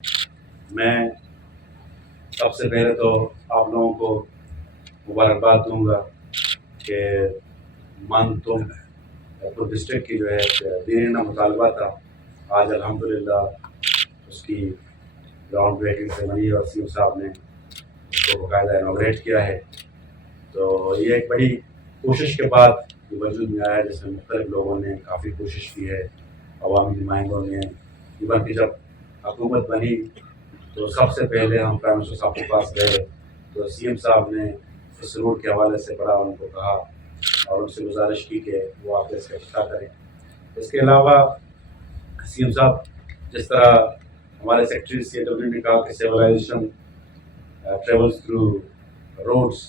میں سب سے پہلے تو آپ لوگوں کو مبارکباد دوں گا کہ من تم پور ڈسٹرکٹ کی جو ہے دیرینہ مطالبہ تھا، آج الحمدللہ اس کی گراؤنڈ بریکنگ سیرمنی اور سی ایم صاحب نے اس کو باقاعدہ انوگریٹ کیا ہے. تو یہ ایک بڑی کوشش کے بعد یہ وجود میں آیا، جس میں مختلف لوگوں نے کافی کوشش کی ہے، عوامی نمائندوں نے. ایون کہ جب حکومت بنی تو سب سے پہلے ہم پرائم منسٹر صاحب کے پاس گئے تو سی ایم صاحب نے اس روڈ کے حوالے سے بڑا ان کو کہا اور ان سے گزارش کی کہ وہ آ کے اس کا افتتاح کریں. اس کے علاوہ سی ایم صاحب جس طرح ہمارے سیکرٹری سی ڈبلیو نے کہا کہ سیولائزیشن ٹریولز تھرو روڈس،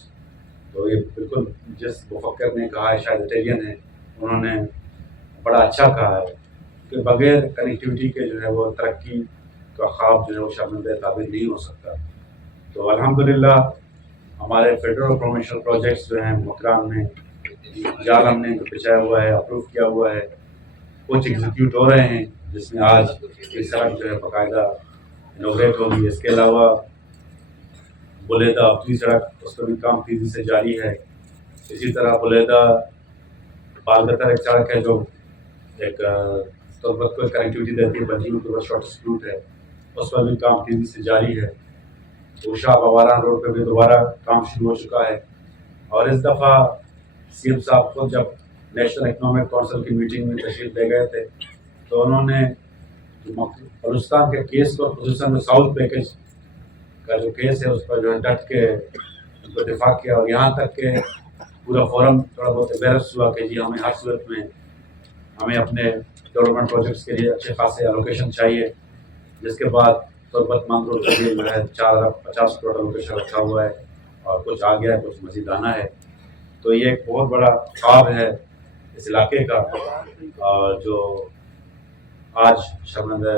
تو یہ بالکل جس مفکر نے کہا ہے، شاید اٹیلین ہے، انہوں نے بڑا اچھا کہا ہے کہ بغیر کنیکٹیوٹی کے جو ہے وہ ترقی کا خواب جو ہے وہ شرمندہ تعبیر نہیں ہو سکتا. تو الحمدللہ ہمارے فیڈرل پروموشنل پروجیکٹس جو ہیں مکران میں جال ہم نے بچھایا ہوا ہے، اپروو کیا ہوا ہے، کچھ ایگزیکیوٹ ہو رہے ہیں، جس میں آج یہ سڑک جو ہے باقاعدہ انوگریٹ ہوگی. اس کے علاوہ بلیدہ اپنی سڑک، اس کا بھی کام تیزی سے جاری ہے. اسی طرح بلیدہ بالگتر ایک سڑک ہے جو ایک تربت کو کنیکٹیوٹی دیتی ہے، بنجنگ کو شارٹیسٹ روٹ ہے، اس پر بھی کام تیزی سے جاری ہے. اوشا بواران روڈ پہ بھی دوبارہ کام شروع ہو چکا ہے. اور اس دفعہ سی ایم صاحب خود جب نیشنل اکنامک کونسل کی میٹنگ میں تشریف لے گئے تھے تو انہوں نے بلوچستان کے کیس کو، خصوصاً ساؤتھ پیکج کا جو کیس ہے، اس پر جو ہے ڈٹ کے ان کو دفاع کیا. اور یہاں تک کہ پورا فورم تھوڑا بہت امبیرس ہوا کہ جی ہمیں ہر صورت میں ہمیں اپنے ڈیولپمنٹ پروجیکٹس کے لیے اچھے خاصے الوکیشن چاہیے. جس کے بعد تربت مند روڈ کے لیے جو ہے 4,50 کروڑ الوکیشن رکھا ہوا ہے اور کچھ آ گیا ہے، کچھ مزید آنا ہے. تو یہ ایک بہت بڑا خواب ہے اس علاقے کا جو آج شرمندہ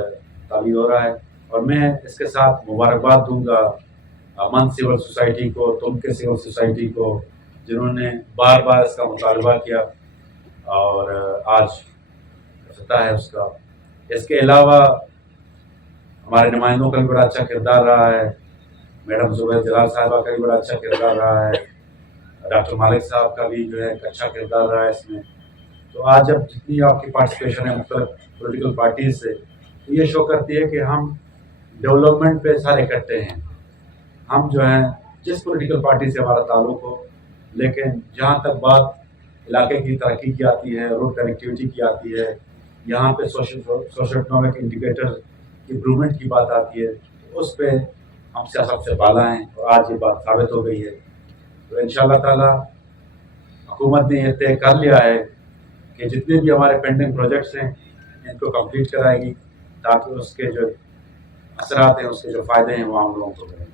تعبیر ہو رہا ہے. اور میں اس کے ساتھ مبارکباد دوں گا امن سول سوسائٹی کو، تم کے سول سوسائٹی کو، جنہوں نے بار بار اس کا مطالبہ کیا اور آج افتتاح ہے اس کا. اس کے علاوہ ہمارے نمائندوں کا بھی بڑا اچھا کردار رہا ہے. میڈم زبیر جلال صاحبہ کا بھی بڑا اچھا کردار رہا ہے. ڈاکٹر مالک صاحب کا بھی جو ہے ایک اچھا کردار رہا ہے اس میں. تو آج جب جتنی آپ کی پارٹیسپیشن ہے مختلف پولیٹیکل پارٹیز سے، تو یہ شو کرتی ہے کہ ہم ڈیولپمنٹ پہ سارے اکٹھے ہیں. ہم جو ہیں جس پولیٹیکل پارٹی سے ہمارا تعلق ہو، لیکن جہاں تک بات علاقے کی ترقی کی آتی ہے، روڈ کنیکٹیوٹی کی آتی ہے، یہاں پہ سوشل اکنامک انڈیکیٹر کی امپرومنٹ کی بات آتی ہے، تو اس پہ ہم سیاست سے بالا ہیں اور آج یہ بات ثابت ہو گئی ہے. تو انشاءاللہ تعالی حکومت نے یہ طے کر لیا ہے کہ جتنے بھی ہمارے پینڈنگ پروجیکٹس ہیں ان کو کمپلیٹ کرائے گی، تاکہ اس کے جو اثرات ہیں، اس کے جو فائدے ہیں وہ عام لوگوں کو ملیں.